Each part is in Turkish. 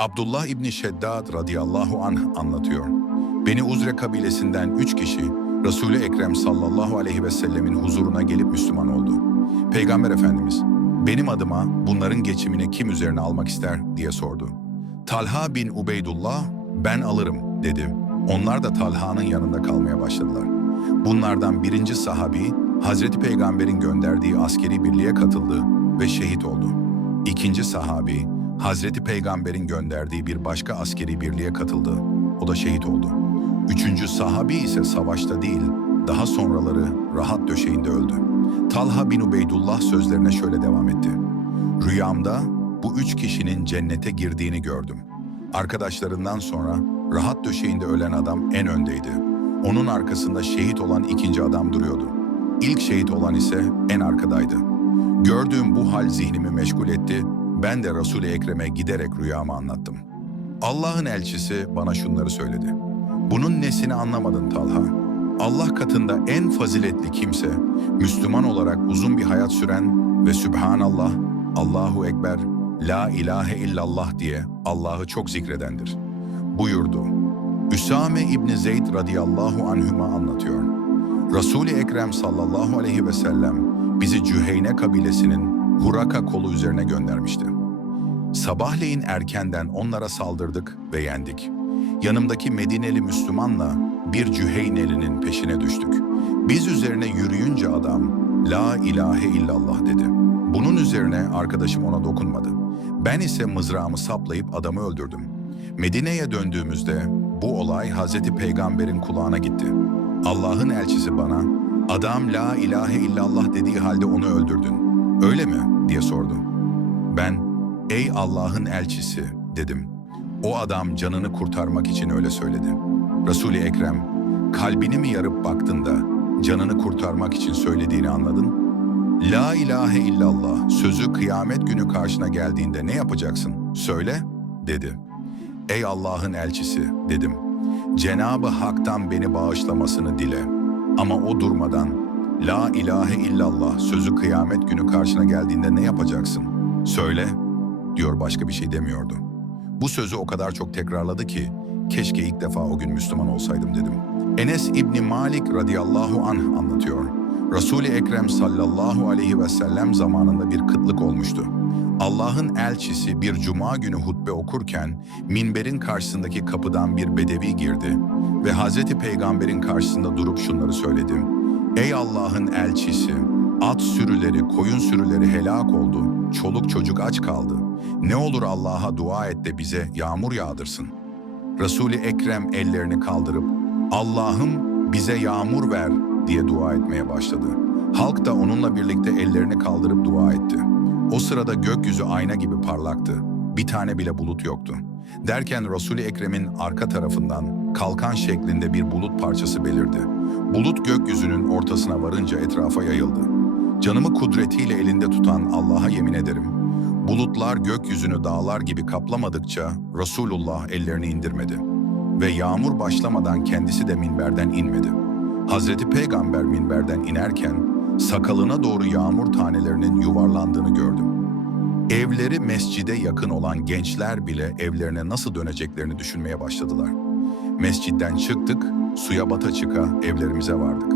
Abdullah İbni Şeddad radıyallahu anh anlatıyor. Beni Uzre kabilesinden üç kişi Resul-i Ekrem sallallahu aleyhi ve sellemin huzuruna gelip Müslüman oldu. Peygamber Efendimiz, benim adıma bunların geçimini kim üzerine almak ister diye sordu. Talha bin Ubeydullah, ben alırım dedi. Onlar da Talha'nın yanında kalmaya başladılar. Bunlardan birinci sahabi, Hazreti Peygamber'in gönderdiği askeri birliğe katıldı ve şehit oldu. İkinci sahabi, Hazreti Peygamber'in gönderdiği bir başka askeri birliğe katıldı. O da şehit oldu. Üçüncü sahabi ise savaşta değil, daha sonraları rahat döşeğinde öldü. Talha bin Ubeydullah sözlerine şöyle devam etti. Rüyamda bu üç kişinin cennete girdiğini gördüm. Arkadaşlarından sonra rahat döşeğinde ölen adam en öndeydi. Onun arkasında şehit olan ikinci adam duruyordu. İlk şehit olan ise en arkadaydı. Gördüğüm bu hal zihnimi meşgul etti. Ben de Resul-i Ekrem'e giderek rüyamı anlattım. Allah'ın elçisi bana şunları söyledi. Bunun nesini anlamadın Talha? Allah katında en faziletli kimse, Müslüman olarak uzun bir hayat süren ve Sübhanallah, Allahu Ekber, La ilahe illallah diye Allah'ı çok zikredendir. Buyurdu. Üsame İbni Zeyd radıyallahu anhüma anlatıyor. Resul-i Ekrem sallallahu aleyhi ve sellem bizi Cüheyne kabilesinin Huraka kolu üzerine göndermişti. Sabahleyin erkenden onlara saldırdık ve yendik. Yanımdaki Medineli Müslümanla bir Cüheyneli'nin peşine düştük. Biz üzerine yürüyünce adam, La ilahe illallah dedi. Bunun üzerine arkadaşım ona dokunmadı. Ben ise mızrağımı saplayıp adamı öldürdüm. Medine'ye döndüğümüzde bu olay Hazreti Peygamber'in kulağına gitti. Allah'ın elçisi bana, adam La ilahe illallah dediği halde onu öldürdün. Öyle mi? diye sordu. Ben, ey Allah'ın elçisi dedim. O adam canını kurtarmak için öyle söyledi. Resul-i Ekrem, kalbini mi yarıp baktın da canını kurtarmak için söylediğini anladın? La ilahe illallah sözü kıyamet günü karşına geldiğinde ne yapacaksın? Söyle, dedi. Ey Allah'ın elçisi, dedim. Cenabı Hak'tan beni bağışlamasını dile. Ama o durmadan, La ilahe illallah sözü kıyamet günü karşına geldiğinde ne yapacaksın? Söyle, diyor başka bir şey demiyordu. Bu sözü o kadar çok tekrarladı ki, keşke ilk defa o gün Müslüman olsaydım dedim. Enes İbni Malik radıyallahu anh anlatıyor. Resul-i Ekrem sallallahu aleyhi ve sellem zamanında bir kıtlık olmuştu. Allah'ın elçisi bir cuma günü hutbe okurken minberin karşısındaki kapıdan bir bedevi girdi ve Hazreti Peygamber'in karşısında durup şunları söyledi. Ey Allah'ın elçisi, at sürüleri, koyun sürüleri helak oldu, çoluk çocuk aç kaldı. Ne olur Allah'a dua et de bize yağmur yağdırsın. Resul-i Ekrem ellerini kaldırıp Allah'ım bize yağmur ver diye dua etmeye başladı. Halk da onunla birlikte ellerini kaldırıp dua etti. O sırada gökyüzü ayna gibi parlaktı. Bir tane bile bulut yoktu. Derken Resul-i Ekrem'in arka tarafından kalkan şeklinde bir bulut parçası belirdi. Bulut gökyüzünün ortasına varınca etrafa yayıldı. Canımı kudretiyle elinde tutan Allah'a yemin ederim. Bulutlar gökyüzünü dağlar gibi kaplamadıkça Resulullah ellerini indirmedi. Ve yağmur başlamadan kendisi de minberden inmedi. Hazreti Peygamber minberden inerken sakalına doğru yağmur tanelerinin yuvarlandığını gördüm. Evleri mescide yakın olan gençler bile evlerine nasıl döneceklerini düşünmeye başladılar. Mescitten çıktık, suya bata çıka evlerimize vardık.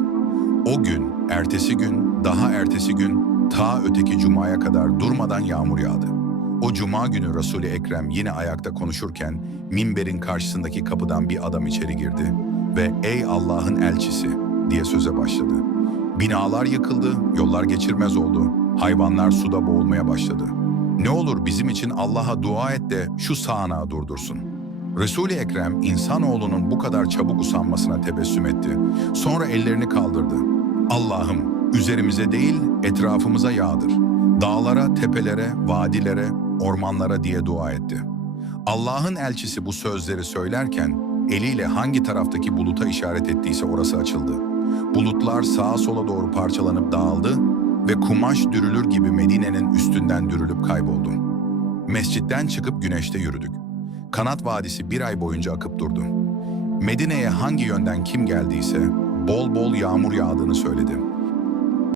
O gün, ertesi gün, daha ertesi gün, ta öteki cumaya kadar durmadan yağmur yağdı. O cuma günü Resul-i Ekrem yine ayakta konuşurken minberin karşısındaki kapıdan bir adam içeri girdi ve ''Ey Allah'ın elçisi'' diye söze başladı. Binalar yıkıldı, yollar geçirmez oldu, hayvanlar suda boğulmaya başladı. Ne olur bizim için Allah'a dua et de şu sağanağı durdursun. Resul-i Ekrem insanoğlunun bu kadar çabuk usanmasına tebessüm etti. Sonra ellerini kaldırdı. Allah'ım üzerimize değil etrafımıza yağdır. Dağlara, tepelere, vadilere, ormanlara diye dua etti. Allah'ın elçisi bu sözleri söylerken eliyle hangi taraftaki buluta işaret ettiyse orası açıldı. Bulutlar sağa sola doğru parçalanıp dağıldı ve kumaş dürülür gibi Medine'nin üstünden dürülüp kayboldu. Mescitten çıkıp güneşte yürüdük. Kanat Vadisi bir ay boyunca akıp durdu. Medine'ye hangi yönden kim geldiyse bol bol yağmur yağdığını söyledi.